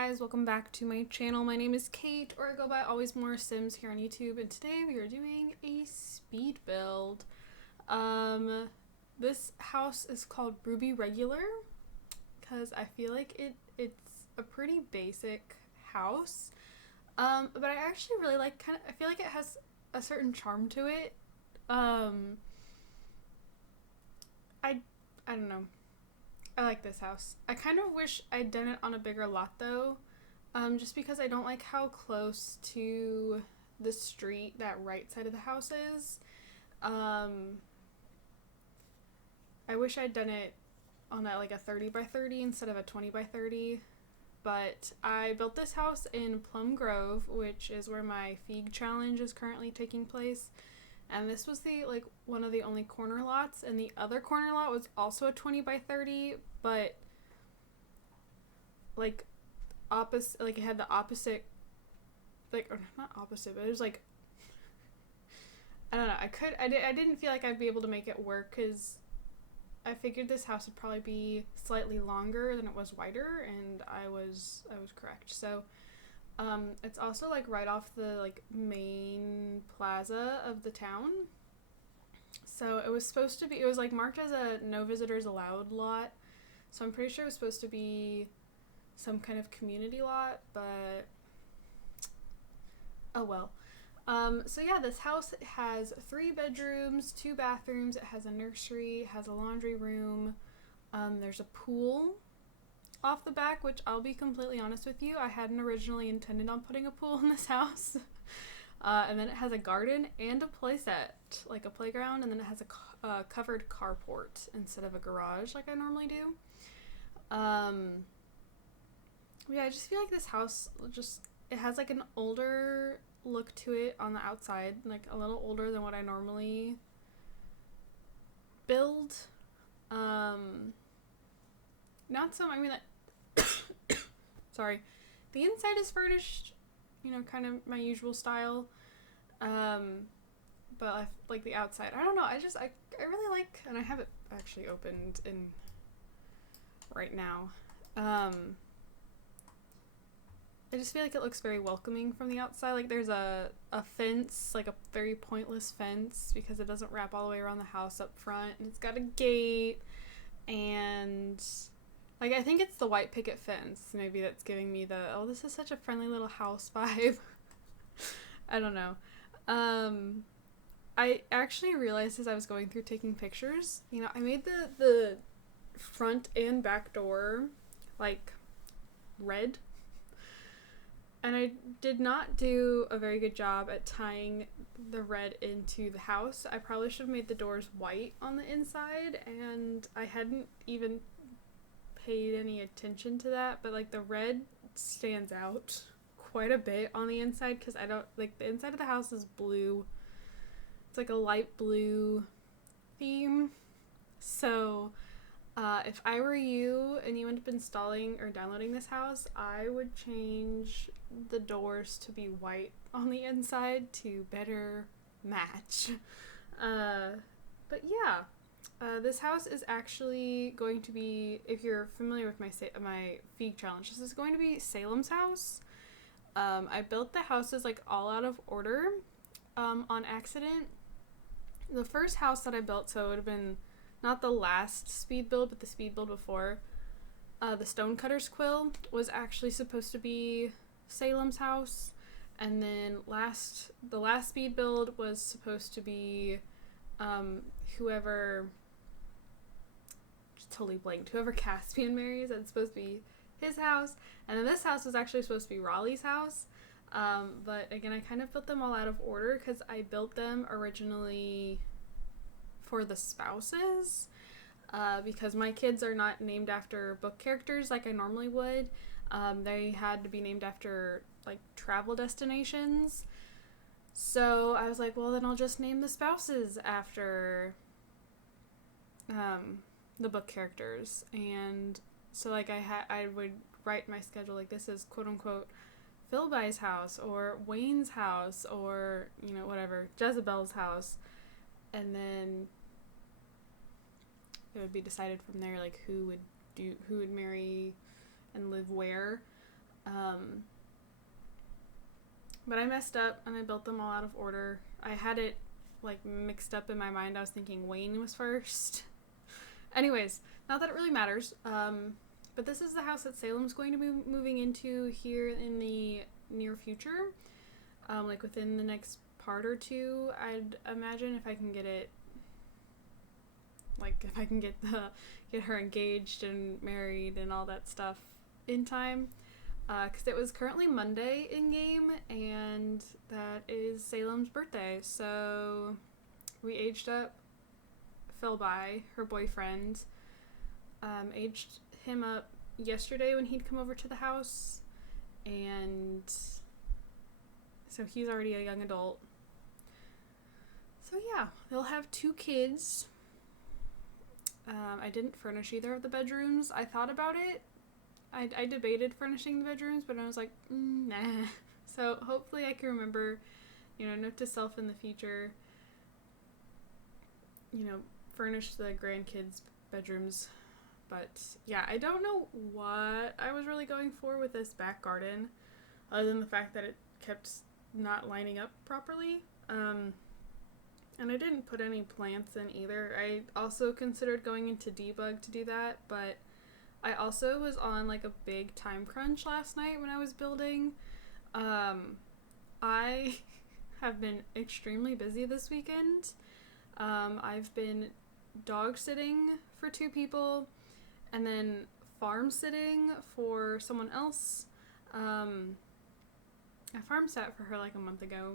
guys, welcome back to my channel. My name is Kate, or I go by AlwaysMoreSims here on YouTube, and today we are doing a speed build. This house is called Ruby Regular because I feel like it's a pretty basic house, but I actually really like I feel like it has a certain charm to it. I don't know. I like this house. I kind of wish I'd done it on a bigger lot though, just because I don't like how close to the street that right side of the house is. I wish I'd done it on like a 30 by 30 instead of a 20 by 30, but I built this house in Plum Grove, which is where my Feig challenge is currently taking place. And this was one of the only corner lots, and the other corner lot was also a 20 by 30, but it had the opposite, or not opposite, but it was like, I don't know, I didn't feel like I'd be able to make it work because I figured this house would probably be slightly longer than it was wider, and I was correct. So it's also right off the main plaza of the town. So it was marked as a no visitors allowed lot. So I'm pretty sure it was supposed to be some kind of community lot, but oh well. So yeah, this house has 3 bedrooms, 2 bathrooms, it has a nursery, it has a laundry room, there's a pool off the back, which I'll be completely honest with you, I hadn't originally intended on putting a pool in this house. And then it has a garden and a playset, like a playground, and then it has a covered carport instead of a garage like I normally do. Yeah, I just feel like this house it has an older look to it on the outside, a little older than what I normally build. Sorry. The inside is furnished, kind of my usual style. But I like the outside. I don't know. I really like, and I have it actually opened in right now. I just feel like it looks very welcoming from the outside. There's a fence, a very pointless fence because it doesn't wrap all the way around the house up front, and it's got a gate, and I think it's the white picket fence maybe that's giving me the, oh, this is such a friendly little house vibe. I don't know. I actually realized as I was going through taking pictures, I made the front and back door red, and I did not do a very good job at tying the red into the house. I probably should have made the doors white on the inside, and I hadn't even paid any attention to that, but the red stands out quite a bit on the inside because I don't the inside of the house is blue. It's a light blue theme. So if I were you and you end up installing or downloading this house, I would change the doors to be white on the inside to better match. But yeah. This house is actually going to be, if you're familiar with my Feig challenge, this is going to be Salem's house. I built the houses all out of order on accident. The first house that I built, so it would have been not the last speed build, but the speed build before, the Stonecutter's Quill was actually supposed to be Salem's house, and then the last speed build was supposed to be whoever Caspian marries, that's supposed to be his house, and then this house was actually supposed to be Raleigh's house, but again, I kind of built them all out of order because I built them originally for the spouses, because my kids are not named after book characters like I normally would. They had to be named after travel destinations, so I was like, well, then I'll just name the spouses after the book characters. And so I would write my schedule this is quote unquote Philby's house or Wayne's house or whatever, Jezebel's house, and then it would be decided from there who would marry and live where. Um, but I messed up and I built them all out of order. I had it like mixed up in my mind. I was thinking Wayne was first. Anyways, not that it really matters. But this is the house that Salem's going to be moving into here in the near future. Like within the next part or two, I'd imagine, if I can get it, like if I can get her engaged and married and all that stuff in time. Because it was currently Monday in game, and that is Salem's birthday. So we aged up Philby, her boyfriend, aged him up yesterday when he'd come over to the house, and so he's already a young adult. So yeah, they'll have 2 kids. I didn't furnish either of the bedrooms. I thought about it. I debated furnishing the bedrooms, but I was like, nah. So hopefully I can remember, note to self in the future, furnish the grandkids' bedrooms. But yeah, I don't know what I was really going for with this back garden, other than the fact that it kept not lining up properly. And I didn't put any plants in either. I also considered going into debug to do that, but I also was on like a big time crunch last night when I was building. I have been extremely busy this weekend. I've been dog sitting for 2 people and then farm sitting for someone else. I farm sat for her like a month ago.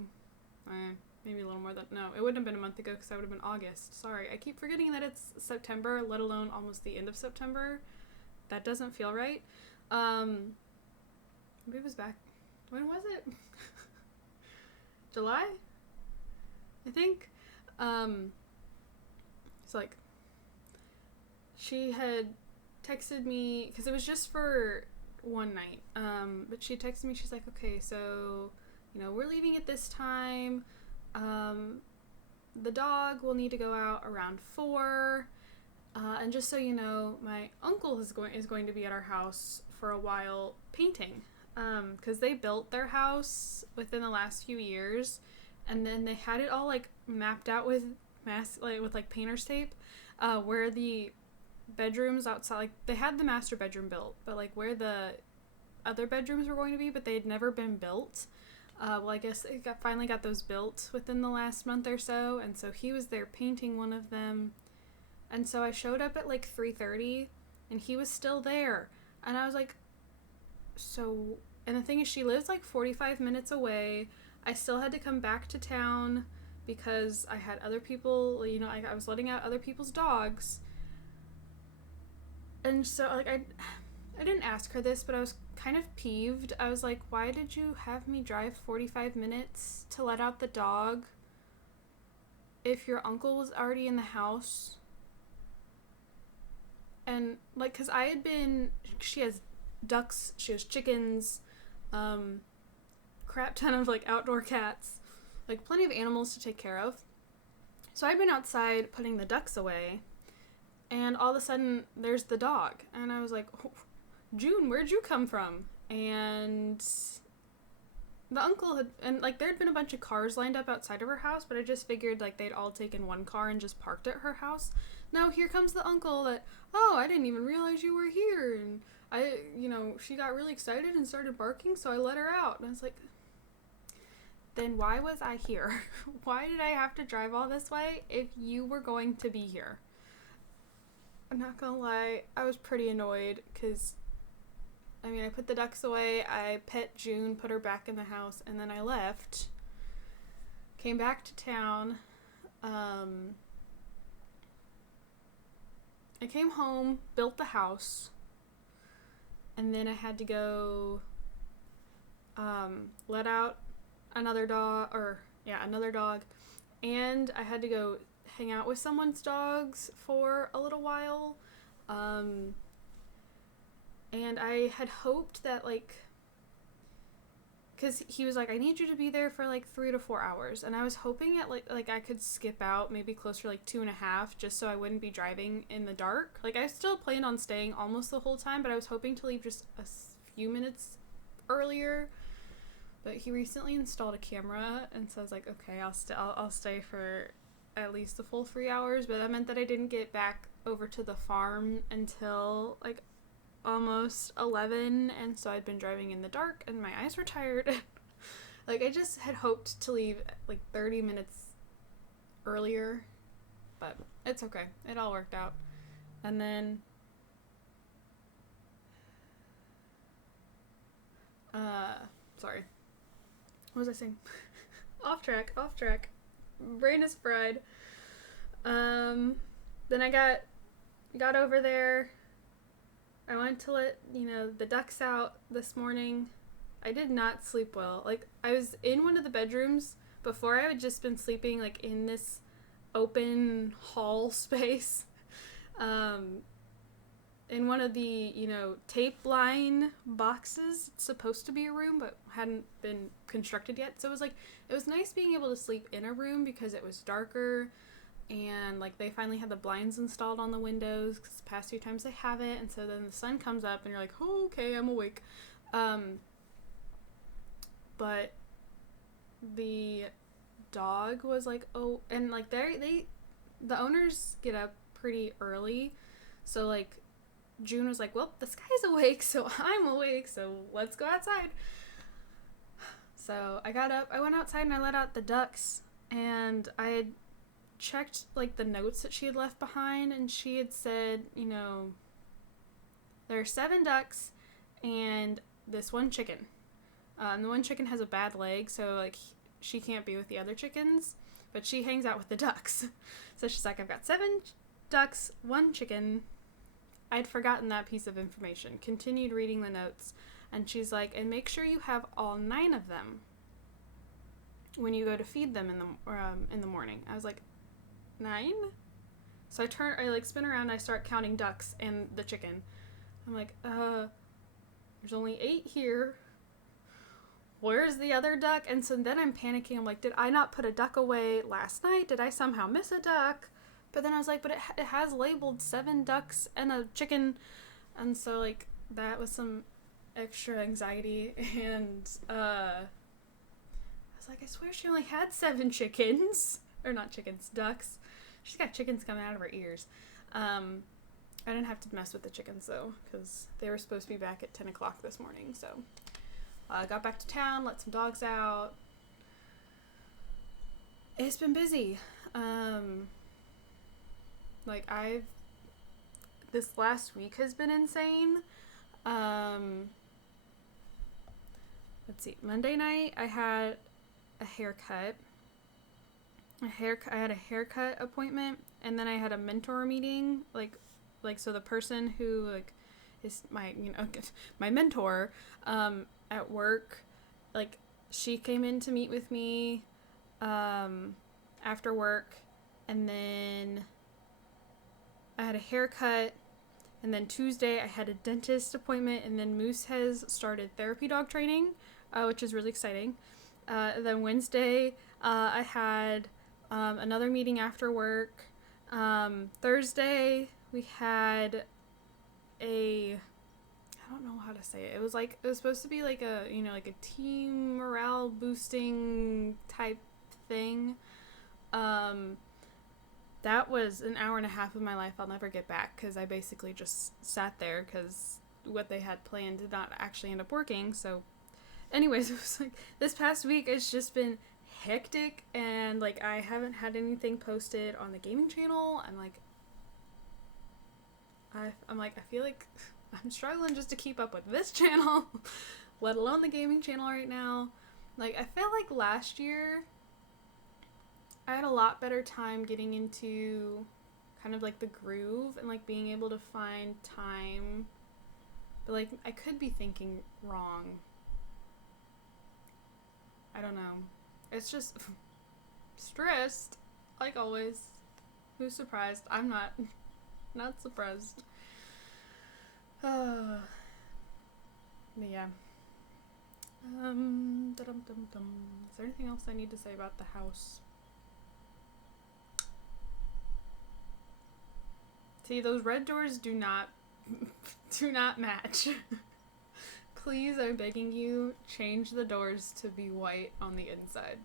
Maybe a little more than, no, it wouldn't have been a month ago because that would have been August. Sorry, I keep forgetting that it's September, let alone almost the end of September. That doesn't feel right. Maybe it was back, when was it? July? I think. It's like, she had texted me, because it was just for one night, but she texted me, she's like, okay, so, we're leaving at this time, the dog will need to go out around 4, and just so you know, my uncle is going to be at our house for a while painting, because they built their house within the last few years, and then they had it all like mapped out with painter's tape, where the bedrooms outside, like they had the master bedroom built, but like where the other bedrooms were going to be, but they had never been built. Well, I guess it finally got those built within the last month or so, and so he was there painting one of them, and so I showed up at like 3:30, and he was still there, and I was like, so, and the thing is, she lives like 45 minutes away. I still had to come back to town because I had other people, I was letting out other people's dogs, and so, like, I didn't ask her this, but I was kind of peeved. I was like, why did you have me drive 45 minutes to let out the dog if your uncle was already in the house? And, like, because she has ducks, she has chickens, crap ton of, like, outdoor cats, like, plenty of animals to take care of. So I'd been outside putting the ducks away, and all of a sudden, there's the dog. And I was like, oh, June, where'd you come from? And the uncle there had been a bunch of cars lined up outside of her house, but I just figured, like, they'd all taken one car and just parked at her house. Now here comes the uncle that, oh, I didn't even realize you were here. And she got really excited and started barking, so I let her out. And I was like, then why was I here? Why did I have to drive all this way if you were going to be here? I'm not gonna lie, I was pretty annoyed because, I put the ducks away, I pet June, put her back in the house, and then I left. Came back to town. I came home, built the house, and then I had to go let out another dog, and I had to go hang out with someone's dogs for a little while, and I had hoped that, like, because he was like, I need you to be there for like 3 to 4 hours, and I was hoping at like I could skip out maybe closer to like 2.5, just so I wouldn't be driving in the dark. Like, I still planned on staying almost the whole time, but I was hoping to leave just a few minutes earlier, but he recently installed a camera, and so I was like, okay, I'll stay for at least the full 3 hours, but that meant that I didn't get back over to the farm until like almost 11, and so I'd been driving in the dark and my eyes were tired. Like, I just had hoped to leave like 30 minutes earlier, but it's okay. It all worked out. And then sorry. What was I saying? off track. Brain is fried. Then I got over there. I wanted to let, the ducks out this morning. I did not sleep well. Like, I was in one of the bedrooms. Before, I had just been sleeping, like, in this open hall space. In one of the, tape line boxes. It's supposed to be a room, but hadn't been constructed yet. So it was nice being able to sleep in a room because it was darker. And, like, they finally had the blinds installed on the windows because the past few times they haven't. And so then the sun comes up and you're like, oh, okay, I'm awake. But the dog was like, oh, and, like, the owners get up pretty early. So, like, June was like, well, the sky's awake, so I'm awake, so let's go outside. So I got up, I went outside and I let out the ducks. And I had checked, like, the notes that she had left behind, and she had said, there are 7 ducks and this one chicken. And the one chicken has a bad leg, so, like, she can't be with the other chickens, but she hangs out with the ducks. So she's like, I've got 7 ducks, 1 chicken. I'd forgotten that piece of information. Continued reading the notes, and she's like, and make sure you have all 9 of them when you go to feed them in the morning. I was like, 9? So I spin around and I start counting ducks and the chicken. I'm like, there's only 8 here. Where's the other duck? And so then I'm panicking. I'm like, did I not put a duck away last night? Did I somehow miss a duck? But then I was like, but it has labeled 7 ducks and a chicken. And so, like, that was some extra anxiety. And I was like, I swear she only had 7 chickens. Or not chickens, ducks. She's got chickens coming out of her ears. I didn't have to mess with the chickens, though, because they were supposed to be back at 10 o'clock this morning. So I got back to town, let some dogs out. It's been busy. This last week has been insane. Let's see. Monday night, I had a haircut. I had a haircut appointment, and then I had a mentor meeting. So the person who, like, is my mentor, at work, like, she came in to meet with me, after work, and then I had a haircut, and then Tuesday I had a dentist appointment, and then Moose has started therapy dog training, which is really exciting. Then Wednesday, I had another meeting after work. Thursday, we had I don't know how to say it. It was supposed to be like a team morale boosting type thing. That was an hour and a half of my life I'll never get back, because I basically just sat there because what they had planned did not actually end up working. So anyways, it was like this past week it's just been hectic, and like I haven't had anything posted on the gaming channel. I feel like I'm struggling just to keep up with this channel, let alone the gaming channel right now. Like, I feel like last year I had a lot better time getting into kind of like the groove and like being able to find time, but like I could be thinking wrong. I don't know. It's just stressed, like always. Who's surprised? I'm not surprised. But yeah. Is there anything else I need to say about the house? See, those red doors do not match. Please, I'm begging you, change the doors to be white on the inside.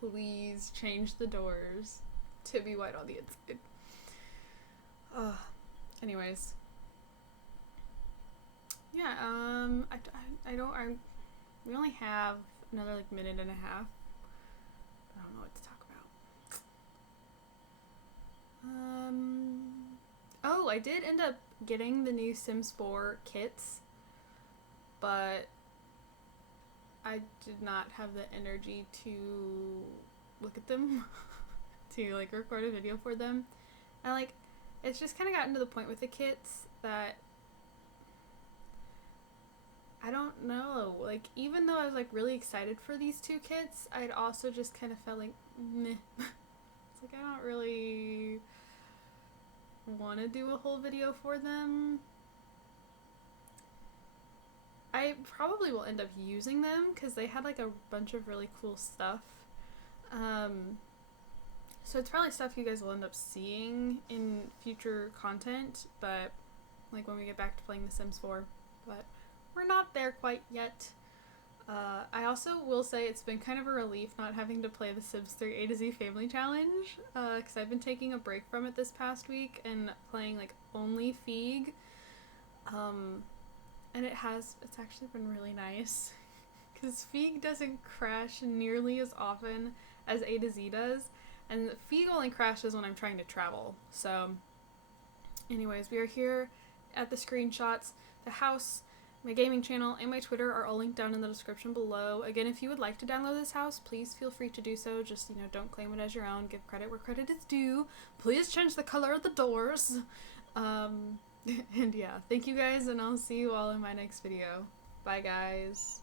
Please change the doors to be white on the inside. Anyways. Yeah, we only have another, like, minute and a half. I don't know what to talk about. Oh, I did end up getting the new Sims 4 kits, but I did not have the energy to look at them, to, like, record a video for them. And, like, it's just kind of gotten to the point with the kits that I don't know, like, even though I was, like, really excited for these 2 kits, I'd also just kind of felt like, meh. It's like, I don't really want to do a whole video for them. I probably will end up using them, because they had, like, a bunch of really cool stuff. So it's probably stuff you guys will end up seeing in future content, but, like, when we get back to playing The Sims 4, but we're not there quite yet. I also will say it's been kind of a relief not having to play the Sims 3 A to Z Family Challenge, because I've been taking a break from it this past week and playing, like, only Feig, and it's actually been really nice, because Feig doesn't crash nearly as often as A to Z does, and Feig only crashes when I'm trying to travel. So anyways, we are here at the screenshots. The house, my gaming channel, and my Twitter are all linked down in the description below. Again, if you would like to download this house, please feel free to do so. Just, don't claim it as your own. Give credit where credit is due. Please change the color of the doors. And yeah, thank you guys, and I'll see you all in my next video. Bye, guys.